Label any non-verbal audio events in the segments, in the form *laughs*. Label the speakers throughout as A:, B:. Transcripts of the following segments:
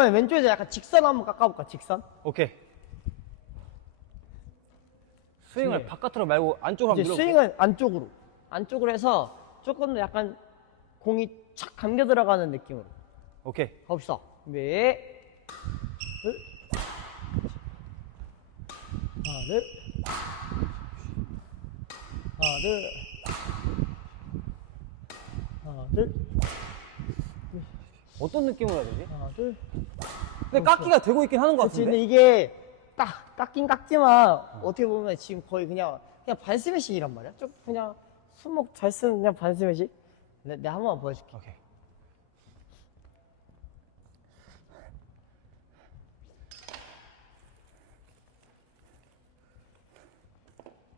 A: 어, 이번에 왼쪽에서 약간 직선 한번 깎아볼까, 직선?
B: 오케이. 스윙을
A: 네.
B: 바깥으로 말고 안쪽으로
A: 이제
B: 한번 밀어볼게.
A: 스윙은 안쪽으로. 안쪽으로 해서 조금 더 약간 공이 착 감겨 들어가는 느낌으로.
B: 오케이.
A: 가봅시다. 준비. 둘. 하나, 둘. 하나, 둘. 하나, 둘.
B: 어떤 느낌으로 해야 되지?
A: 하나, 둘.
B: 근데 깎기가 되고 있긴 하는 것
A: 그렇지. 근데
B: 같은데?
A: 이게 딱 깎긴 깎지만 어떻게 보면 지금 거의 그냥 그냥 반 스매싱이란 말이야. 좀 그냥 손목 잘 쓰는 그냥 반 스매싱. 내, 내가 한 번만 보여줄게.
B: 오케이.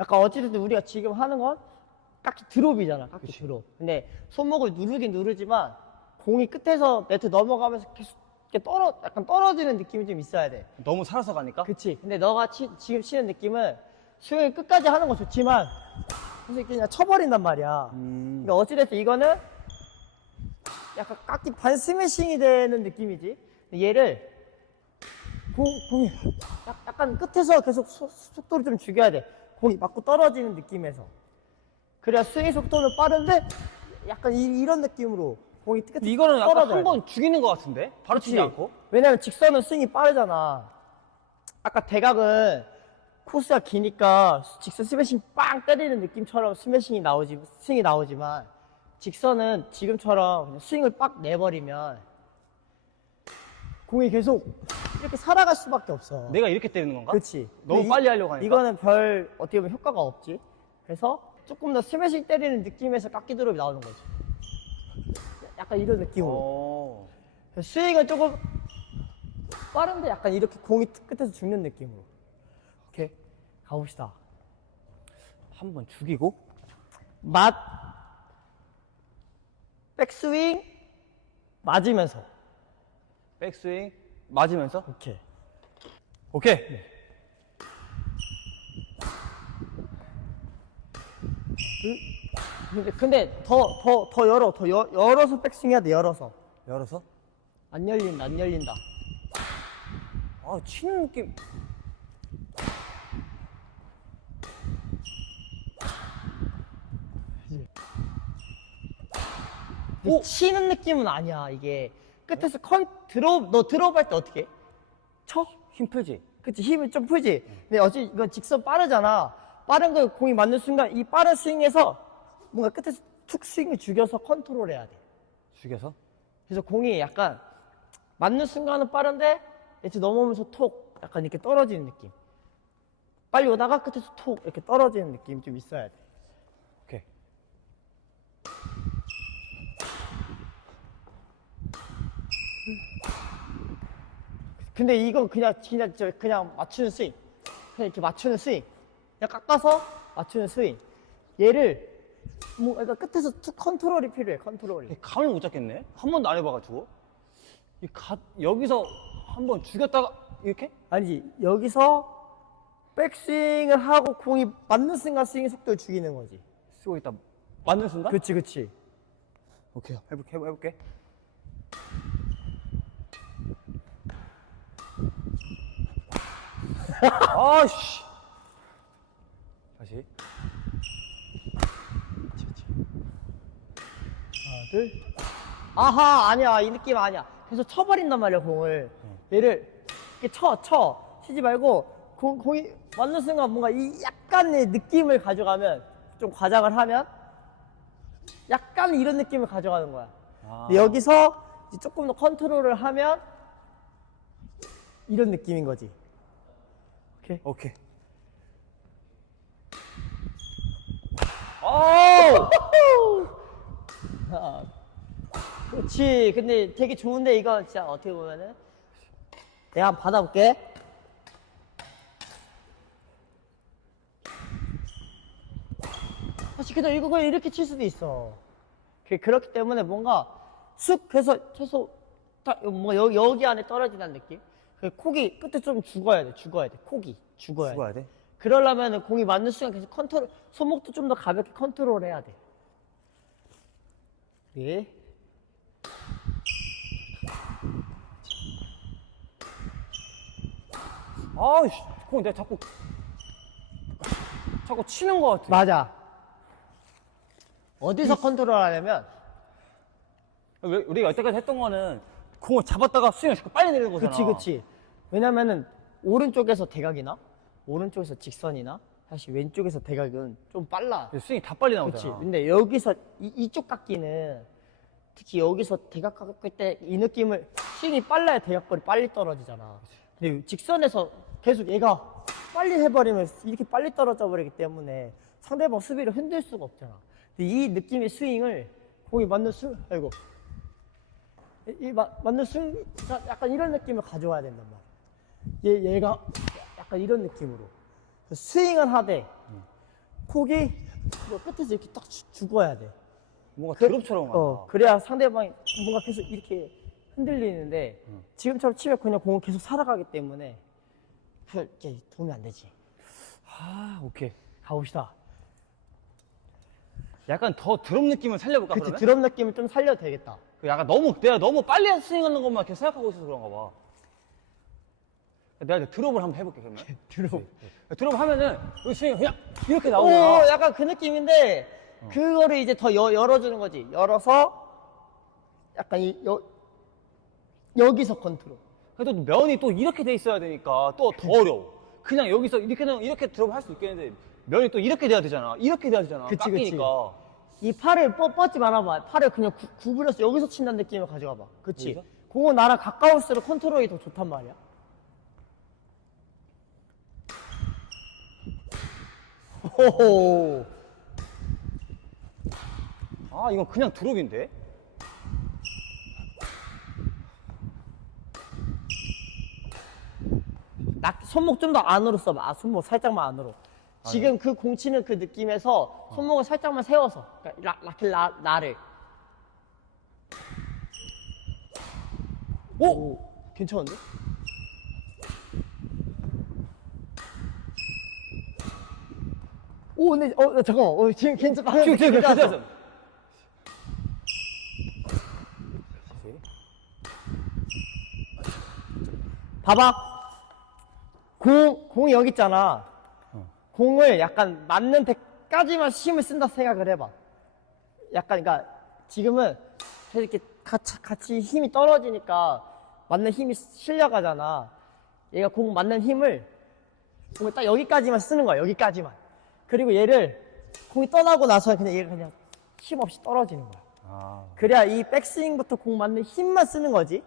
A: 약간 어찌됐든 우리가 지금 하는 건 깎기 드롭이잖아. 깎기. 드롭. 근데 손목을 누르긴 누르지만 공이 끝에서 네트 넘어가면서 계속 이렇게 떨어 약간 떨어지는 느낌이 좀 있어야 돼.
B: 너무 살아서 가니까?
A: 그치. 근데 너가 치- 지금 치는 느낌은 스윙 끝까지 하는 거 좋지만 그래서 그냥 쳐버린단 말이야.
B: 음.
A: 그러니까 어찌됐든 이거는 약간 깎기 반 스매싱이 되는 느낌이지. 근데 얘를 공, 공이 약- 약간 끝에서 계속 소- 속도를 좀 죽여야 돼. 공이 맞고 떨어지는 느낌에서. 그래야 스윙 속도는 빠른데 약간 이, 런 느낌으로 공이 끝에
B: 근데 이거는 약간
A: 떨어져야
B: 한
A: 돼.
B: 번 죽이는 것 같은데? 바로 치지
A: 그치?
B: 않고?
A: 왜냐면 직선은 스윙이 빠르잖아. 아까 대각은 코스가 기니까 직선 스매싱 빵 때리는 느낌처럼 스매싱이 나오지, 스윙이 나오지만 직선은 지금처럼 그냥 스윙을 빡 내버리면 공이 계속 이렇게 살아갈 수밖에 없어.
B: 내가 이렇게 때리는 건가?
A: 그렇지.
B: 너무
A: 근데
B: 빨리 하려고 하니까?
A: 이거는 별 어떻게 보면 효과가 없지. 그래서 조금 더 스매싱 때리는 느낌에서 깎기 드롭이 나오는 거지. 약간 이런 느낌으로.
B: 오.
A: 스윙은 조금 빠른데 약간 이렇게 공이 끝에서 죽는 느낌으로. 오케이. 가봅시다.
B: 한번 죽이고?
A: 맛. 백스윙. 맞으면서.
B: 백스윙 맞으면서?
A: 오케이.
B: 오케이.
A: 근데, 근데 더, 더, 더 열어. 더 여, 열어서 백스윙 해야 돼, 열어서.
B: 열어서?
A: 안 열린다, 안 열린다.
B: 아, 치는 느낌.
A: 오! 치는 느낌은 아니야, 이게. 끝에서 컨, 드롭, 너 드롭 할 때 어떻게 해? 쳐?
B: 힘 풀지?
A: 그치 힘을 좀 풀지 근데 어찌 이건 직선 빠르잖아 빠른 거 공이 맞는 순간 이 빠른 스윙에서 뭔가 끝에서 툭 스윙을 죽여서 컨트롤 해야 돼.
B: 죽여서?
A: 그래서 공이 약간 맞는 순간은 빠른데 이제 넘어오면서 톡 약간 이렇게 떨어지는 느낌. 빨리 오다가 끝에서 톡 이렇게 떨어지는 느낌 좀 있어야 돼.
B: 오케이.
A: 근데 이건 그냥 그냥 저 그냥 맞추는 스윙. 그냥 이렇게 맞추는 스윙. 그냥 깎아서 맞추는 스윙. 얘를 뭐 그러니까 끝에서 툭 컨트롤이 필요해 컨트롤이
B: 감을 못 잡겠네? 한 번도 안 해봐가지고. 이 가, 여기서 한 번 죽였다가, 이렇게?
A: 아니지 여기서 백스윙을 하고 공이 맞는 순간 스윙 속도를 죽이는 거지
B: 쓰고 있다. 맞는 순간?
A: 그치 그치
B: 오케이. 해볼게, 해볼- 해볼게. *laughs* 아씨. 다시.
A: 하나 둘 아하 아니야. 이 느낌 아니야. 그래서 쳐버린단 말이야 공을. 얘를 이렇게 쳐 쳐. 치지 말고 공, 공이 맞는 순간 뭔가 이 약간의 느낌을 가져가면 좀 과장을 하면 약간 이런 느낌을 가져가는 거야.
B: 아.
A: 근데 여기서 이제 조금 더 컨트롤을 하면 이런 느낌인 거지. 오케이?
B: 오케이. 오! *laughs*
A: 아, 그렇지. 근데 되게 좋은데 이거 진짜 어떻게 보면은 내가 한번 받아볼게. 사실 그냥 이거 그냥 이렇게 칠 수도 있어. 그- 그렇기 때문에 뭔가 쑥 해서 최소 딱 뭔가 여기, 여기 안에 떨어진다는 느낌. 그 콕이 끝에 좀 죽어야 돼. 죽어야 돼. 콕이 죽어야 돼.
B: 죽어야 돼?
A: 그러려면 공이 맞는 순간 계속 컨트롤, 손목도 좀 더 가볍게 컨트롤 해야 돼. 네.
B: 아이씨, 공 내가 자꾸 자꾸 치는 것 같아.
A: 맞아. 어디서 컨트롤 하냐면,
B: 왜- 우리가 여태까지 했던 거는 공을 잡았다가 스윙을 자꾸 빨리 내리는 거잖아.
A: 그치, 그치. 왜냐면은, 오른쪽에서 대각이나, 오른쪽에서 직선이나, 사실 왼쪽에서 대각은 좀 빨라.
B: 스윙이 다 빨리. 나오잖아.
A: 근데 여기서, 이, 이쪽 깎기는, 특히 여기서 대각 깎을 때 이 느낌을, 스윙이 빨라야 대각거리 빨리 떨어지잖아. 근데 직선에서 계속 얘가 빨리 해버리면 이렇게 빨리 떨어져 버리기 때문에 상대방 수비를 흔들 수가 없잖아. 근데 이 느낌의 스윙을 공이 맞는 스윙, 아이고. 이, 이 마- 맞는 스윙, 약간 이런 느낌을 가져와야 된단 말이야. 얘, 얘가 약간 이런 느낌으로. 스윙을 하되, 콕이 뭐 끝에서 이렇게 딱 주- 죽어야 돼.
B: 뭔가
A: 그-
B: 드롭처럼 가다.
A: 어, 그래야 상대방이 뭔가 계속 이렇게 흔들리는데 지금처럼 치면 그냥 공은 계속 살아가기 때문에 그게 도움이 안 되지.
B: 아, 오케이.
A: 가봅시다.
B: 약간 더 드롭 느낌을 살려볼까
A: 그치,
B: 그러면?
A: 드럼 느낌을 좀 살려도 되겠다.
B: 그 약간 너무 내가 너무 빨리 스윙하는 것만 계속 생각하고 있어서 그런가 봐. 내가 이제 드롭을 한번 해볼게 그러면. *laughs*
A: 드럼.
B: 드롭 하면은 여기 스윙 그냥 이렇게
A: 오,
B: 나오잖아.
A: 약간 그 느낌인데 그거를 이제 더 여, 열어주는 거지. 열어서 약간 이, 여, 여기서 컨트롤.
B: 그래도 면이 또 이렇게 돼 있어야 되니까 또 더 어려워. 그냥 여기서 이렇게 드롭 할수 있겠는데 면이 또 이렇게 돼야 되잖아. 이렇게 돼야 되잖아.
A: 그치, 그치.
B: 깎이니까.
A: 이 팔을 뻗, 뻗지 말아봐. 팔을 그냥 구, 구부려서 여기서 친다는 느낌을 가져가봐. 그치?
B: 여기서?
A: 공은 나랑 가까울수록 컨트롤이 더 좋단 말이야. 호호.
B: 아 이건 그냥 드롭인데?
A: 나, 손목 좀 더 안으로 써봐. 아, 손목 살짝만 안으로. 지금 그 공 치는 그 느낌에서 손목을 살짝만 세워서. 그러니까 라, 라켓 나, 나를. 오! 괜찮은데? 오, 근데, 어, 잠깐만. 어, 지금 괜찮다.
B: 지금 지금
A: 괜찮았어.
B: 괜찮았어.
A: 봐봐. 공, 공이 여기 있잖아. 공을 약간 맞는 데까지만 힘을 쓴다 생각을 해봐. 약간, 그러니까 지금은 이렇게 같이, 같이 힘이 떨어지니까 맞는 힘이 실려가잖아. 얘가 공 맞는 힘을 공을 딱 여기까지만 쓰는 거야. 여기까지만. 그리고 얘를 공이 떠나고 나서 그냥 얘가 그냥 힘 없이 떨어지는 거야.
B: 아,
A: 그래야 이 백스윙부터 공 맞는 힘만 쓰는 거지.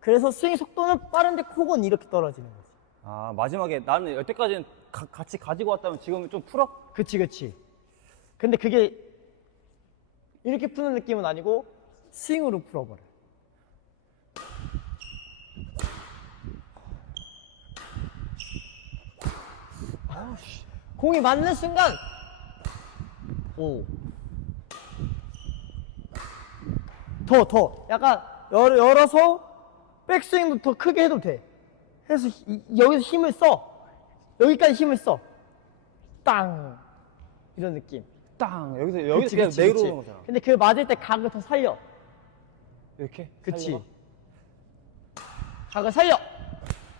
A: 그래서 스윙 속도는 빠른데 콕은 이렇게 떨어지는 거지.
B: 아 마지막에 나는 여태까지는 가- 같이 가지고 왔다면 지금은 좀 풀어?
A: 그치, 그치. 근데 그게 이렇게 푸는 느낌은 아니고 스윙으로 풀어버려. 아우씨. 공이 맞는 순간, 오. 더, 더. 약간 열, 열어서 백스윙도 더 크게 해도 돼. 해서 이- 여기서 힘을 써. 여기까지 힘을 써. 땅. 이런 느낌.
B: 땅 여기서 여기서 그냥
A: 그치,
B: 내로
A: 그치.
B: 오는 거잖아.
A: 근데 그 맞을 때 각을 더 살려.
B: 이렇게.
A: 그치.
B: 살려봐.
A: 각을 살려.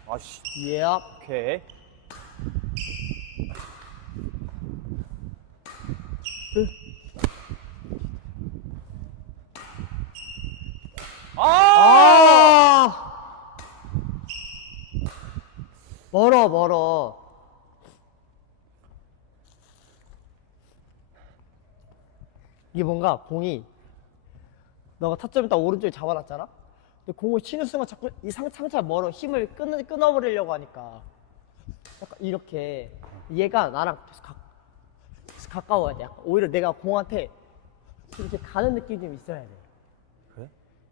B: 아씨.
A: 예.
B: 오케이. 아!
A: 아! 멀어, 멀어. 이게 뭔가 공이 너가 타점을 딱 오른쪽에 잡아놨잖아? 근데 공을 치는 순간 자꾸 이 상, 상차 멀어. 힘을 끊, 끊어버리려고 하니까. 약간 이렇게 얘가 나랑 계속 가, 가까워야 돼. 오히려 내가 공한테 이렇게 가는 느낌이 좀 있어야 돼.
B: 그래?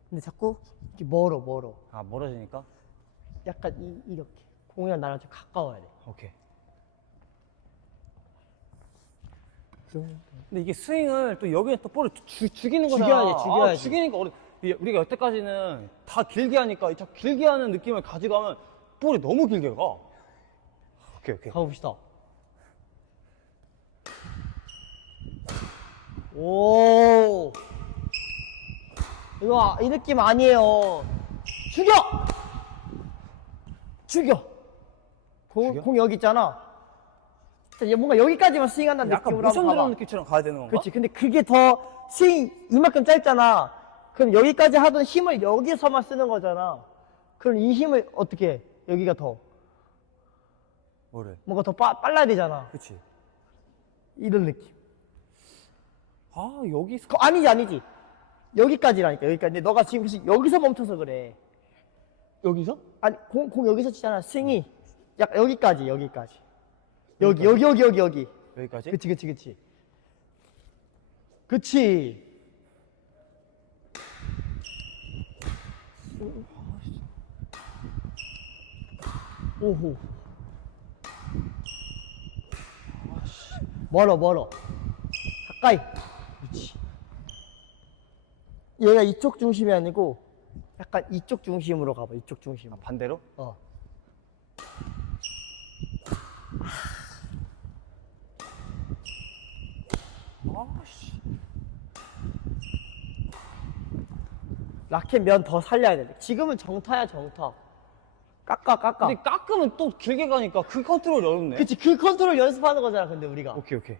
A: 근데 자꾸 이렇게 멀어, 멀어.
B: 아 멀어지니까.
A: 약간 이, 이렇게 공이랑 나랑 좀 가까워야 돼.
B: 오케이. 근데 이게 스윙을 또 여기에 또 볼을 주, 죽이는 거잖아.
A: 죽여야지, 죽여야지.
B: 아, 죽이니까 어려. 이- 우리가 여태까지는 다 길게 하니까 자 길게 하는 느낌을 가져가면 볼이 너무 길게 가. 오케이 오케이.
A: 가봅시다. 오. 이거 아- 이 느낌 아니에요. 죽여! 죽여! 공? 공 여기 있잖아. 자, 얘 뭔가 여기까지만 스윙한다는
B: 약간
A: 느낌으로
B: 모션
A: 한번
B: 들어오는
A: 봐봐.
B: 느낌처럼 가야 되는 건가?
A: 그렇지. 근데 그게 더 스윙 이만큼 짧잖아. 그럼 여기까지 하던 힘을 여기서만 쓰는 거잖아. 그럼 이 힘을 어떻게 해? 여기가 더
B: 뭐를?
A: 뭔가 더 빠, 빨라야 되잖아.
B: 그치.
A: 이런 느낌.
B: 아, 여기서.
A: 그, 아니지 아니지. 여기까지라니까 여기까지. 근데 너가 지금 계속 여기서 멈춰서 그래.
B: 여기서?
A: 아니 공, 공 여기서 치잖아. 스윙이 약 여기까지 여기까지. 여기 여기 여기 여기 여기.
B: 여기까지?
A: 그치 그치 그치. 그치. 오호. 멀어 멀어. 가까이. 그렇지. 얘가 이쪽 중심이 아니고 약간 이쪽 중심으로 가봐. 이쪽 중심.
B: 아, 반대로?
A: 어.
B: 아씨.
A: 라켓 면 더 살려야 돼. 지금은 정타야 정타. 깎아 깎아.
B: 근데 깎으면 또 길게 가니까 그 컨트롤이 어렵네.
A: 그치 그 컨트롤 연습하는 거잖아. 근데 우리가.
B: 오케이, 오케이.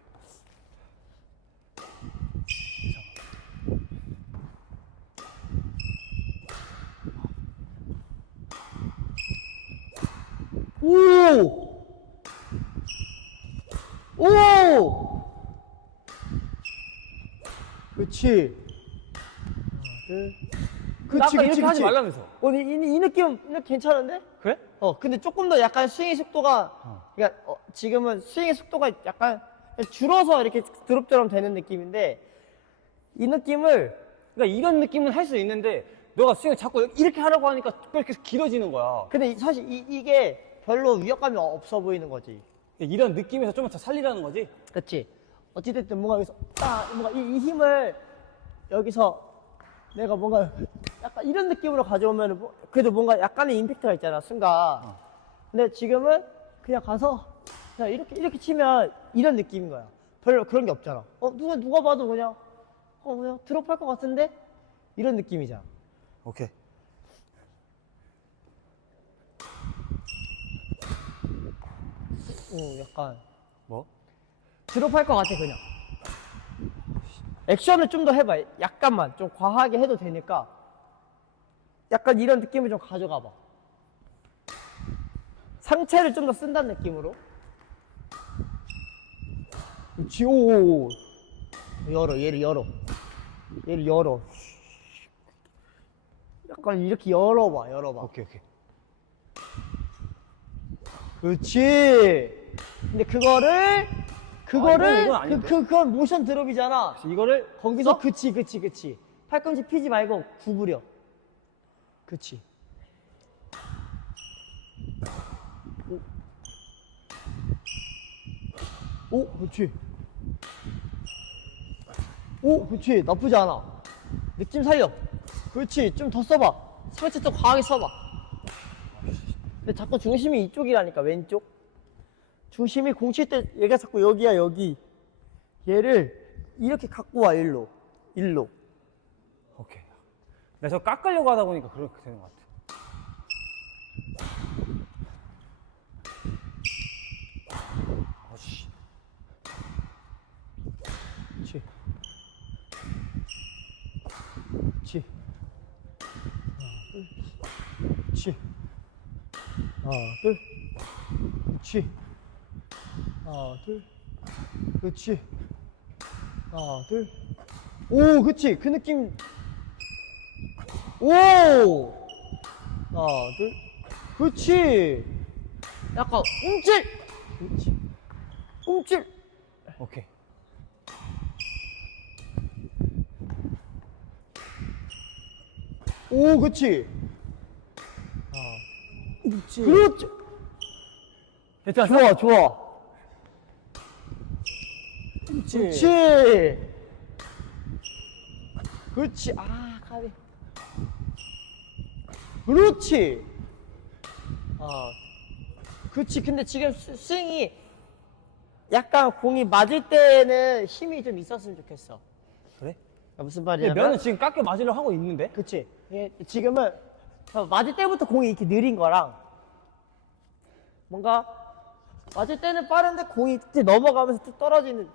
A: 오! 오! 그치. 둘. 그치,
B: 아까 이렇게
A: 그치,
B: 하지
A: 그치.
B: 말라면서.
A: 어, 이, 이, 이 느낌, 이 느낌 괜찮은데?
B: 그래?
A: 어, 근데 조금 더 약간 스윙 속도가, 그러니까 어, 지금은 스윙 속도가 약간 줄어서 이렇게 드롭처럼 되는 느낌인데, 이 느낌을,
B: 그러니까 이런 느낌은 할 수 있는데, 너가 스윙을 자꾸 이렇게 하라고 하니까 이렇게 계속 길어지는 거야.
A: 근데 사실 이, 이게 별로 위협감이 없어 보이는 거지.
B: 이런 느낌에서 좀더 살리라는 거지?
A: 그렇지. 어찌됐든 뭔가 여기서 딱 뭔가 이, 이 힘을 여기서 내가 뭔가 약간 이런 느낌으로 가져오면 뭐- 그래도 뭔가 약간의 임팩트가 있잖아 순간. 근데 지금은 그냥 가서 그냥 이렇게 이렇게 치면 이런 느낌인 거야. 별로 그런 게 없잖아. 어 누가 누가 봐도 그냥 어 그냥 드롭할 것 같은데 이런 느낌이잖아.
B: 오케이.
A: 어 약간
B: 뭐?
A: 드롭할 것 같아 그냥. 액션을 좀 더 해봐. 약간만 좀 과하게 해도 되니까 약간 이런 느낌을 좀 가져가 봐. 상체를 좀 더 쓴다는 느낌으로. 그렇지. 오. 오. 열어. 얘를 열어. 얘를 열어. 약간 이렇게 열어봐. 열어봐.
B: 오케이, 오케이.
A: 그렇지. 근데 그거를 그거를
B: 아, 이건-
A: 그,
B: 아닌데.
A: 그 그건 모션 드롭이잖아.
B: 이거를
A: 거기서 그치 그치 그치 팔꿈치 피지 말고 구부려. 그치. 오, 오 그렇지. 오 그렇지 나쁘지 않아. 느낌 살려. 그렇지 좀 더 써봐. 스트레치 더 과하게 써봐. 근데 자꾸 중심이 이쪽이라니까 왼쪽. 중심이 공칠 때 얘가 자꾸 여기야 여기. 얘를 이렇게 갖고 와 일로 일로.
B: 오케이. 내가 저 깎으려고 하다 보니까 그렇게 되는 것 같아. 어씨.
A: 그렇지. 그렇지. 하나 둘. 그렇지. 하나 둘. 그렇지. 하나 둘. 그렇지. 하나 둘. 오, 그치. 그 느낌. 오! 하나 둘. 그렇지. 약간 움찔. 그렇지. 움찔.
B: 오케이.
A: 오, 그치. 아, 그렇지. 그렇지.
B: 괜찮아.
A: 좋아, 좋아. 그렇지. 그렇지. 아, 가비. 그렇지. 아, 그렇지. 근데 지금 스- 스윙이 약간 공이 맞을 때는 힘이 좀 있었으면 좋겠어.
B: 그래?
A: 아, 무슨
B: 근데
A: 말이냐면
B: 면은 지금 깎여 맞으려 하고 있는데?
A: 그치. 예, 지금은 어, 맞을 때부터 공이 이렇게 느린 거랑 뭔가 맞을 때는 빠른데 공이 넘어가면서 뚝 떨어지는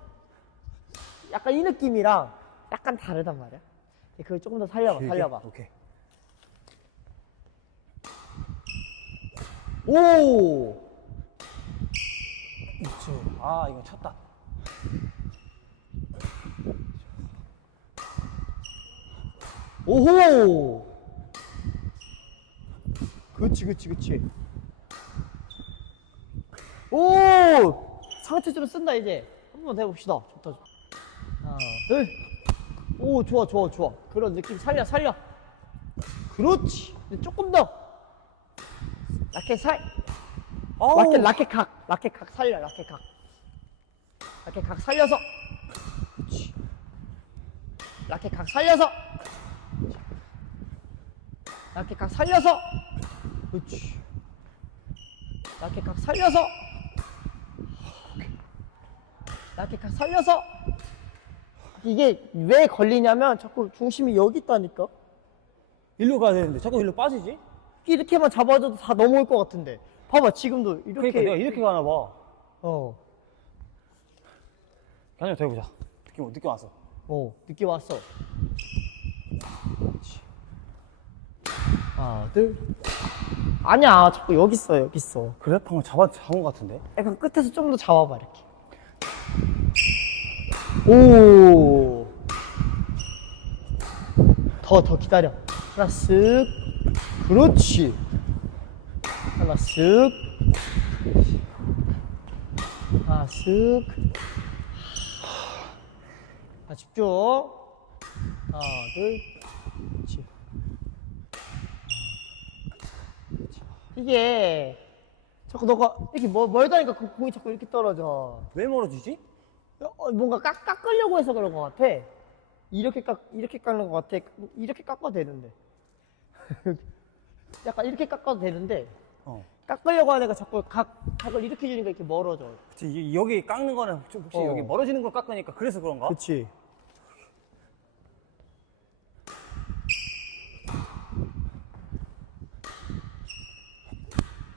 A: 약간 이 느낌이랑 약간 다르단 말이야. 그걸 조금 더 살려봐,
B: 길게?
A: 살려봐.
B: 오케이.
A: 오!
B: 그렇지. 아, 이거 쳤다.
A: 오호! 그치, 그치, 그치. 오! 상체 좀 쓴다, 이제. 한번더 해봅시다. 좋다, 좋다. 오, 좋아, 좋아, 좋아. 그런 느낌 살려, 살려. 그렇지. 조금 더. 라켓 살. 라켓, 라켓 각. 라켓 각 살려, 라켓 각. 라켓 각 살려서. 그렇지. 라켓 각 살려서. 라켓 각 살려서. 그렇지. 라켓 각 살려서. 라켓 각 살려서. 이게 왜 걸리냐면 자꾸 중심이 여기 있다니까.
B: 일로 가야 되는데 자꾸 일로 빠지지?
A: 이렇게만 잡아줘도 다 넘어올 것 같은데. 봐봐, 지금도 이렇게.
B: 그러니까 내가 이렇게 가나 봐.
A: 어,
B: 한번 더 해보자. 느낌, 느낌 왔어.
A: 어, 느낌 왔어. 하나, 둘. 아니야, 자꾸 여기 있어, 여기 있어.
B: 그래? 방금 잡아, 잡은 것 같은데?
A: 약간 끝에서 좀 더 잡아봐, 이렇게. 오. 더, 더 기다려. 하나 쓱. 그렇지. 하나 쓱. 하나 쓱. 자, 집중. 하나, 둘. 그렇지. 이게 자꾸 너가 이렇게 멀, 멀다니까 그 공이 자꾸 이렇게 떨어져.
B: 왜 멀어지지?
A: 어, 뭔가 깎, 깎으려고 해서 그런 것 같아. 이렇게 깎, 이렇게 깎는 것 같아. 이렇게 깎아도 되는데. *laughs* 약간 이렇게 깎아도 되는데,
B: 어.
A: 깎으려고 하니까 자꾸 각, 각을 이렇게 주니까 이렇게 멀어져.
B: 그치, 이- 여기 깎는 거는 혹시, 혹시
A: 어.
B: 여기 멀어지는 걸 깎으니까 그래서 그런가?
A: 그치.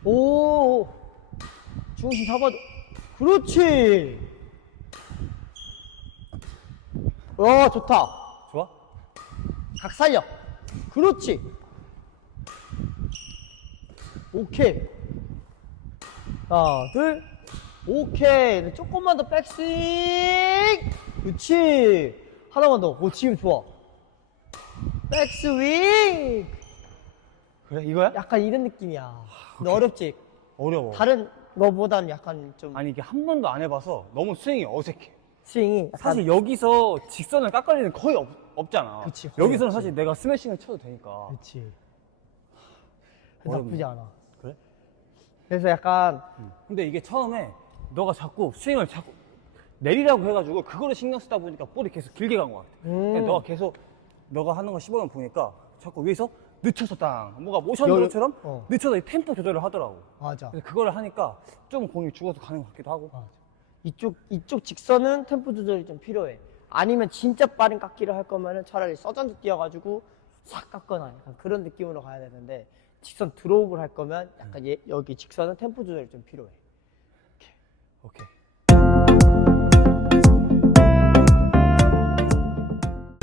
A: 오, 중심 잡아줘. 그렇지. 와, 좋다.
B: 좋아?
A: 각 살려. 그렇지. 오케이. 하나, 둘. 오케이. 조금만 더 백스윙. 그렇지. 하나만 더. 오, 지금 좋아. 백스윙.
B: 그래? 이거야?
A: 약간 이런 느낌이야. 근데 어렵지?
B: 어려워.
A: 다른 거보다는 약간 좀
B: 아니, 이게 한 번도 안 해봐서 너무 스윙이 어색해.
A: 스윙이 약간
B: 사실 여기서 직선을 깎을 일은 거의 없, 없잖아.
A: 그치, 거의
B: 여기서는
A: 없지.
B: 사실 내가 스매싱을 쳐도 되니까.
A: 그렇지.
B: 어렵네.
A: 나쁘지 않아.
B: 그래?
A: 그래서 약간
B: 근데 이게 처음에 너가 자꾸 스윙을 자꾸 내리라고 해가지고 그거를 신경 쓰다 보니까 볼이 계속 길게 간 것 같아.
A: 음.
B: 근데 너가 계속 너가 하는 거 시범을 보니까 자꾸 위에서 늦춰서 땅 뭔가 모션
A: 열-
B: 드로처럼
A: 어.
B: 늦춰서 이 템포 조절을 하더라고.
A: 맞아.
B: 근데 그거를 하니까 좀 공이 죽어서 가는 것 같기도 하고.
A: 맞아. 이쪽 이쪽 직선은 템포 조절이 좀 필요해. 아니면 진짜 빠른 깎기를 할 거면은 차라리 서전드 뛰어가지고 싹 깎거나 약간 그런 느낌으로 가야 되는데 직선 드로우를 할 거면 약간 얘- 여기 직선은 템포 조절이 좀 필요해.
B: 오케이.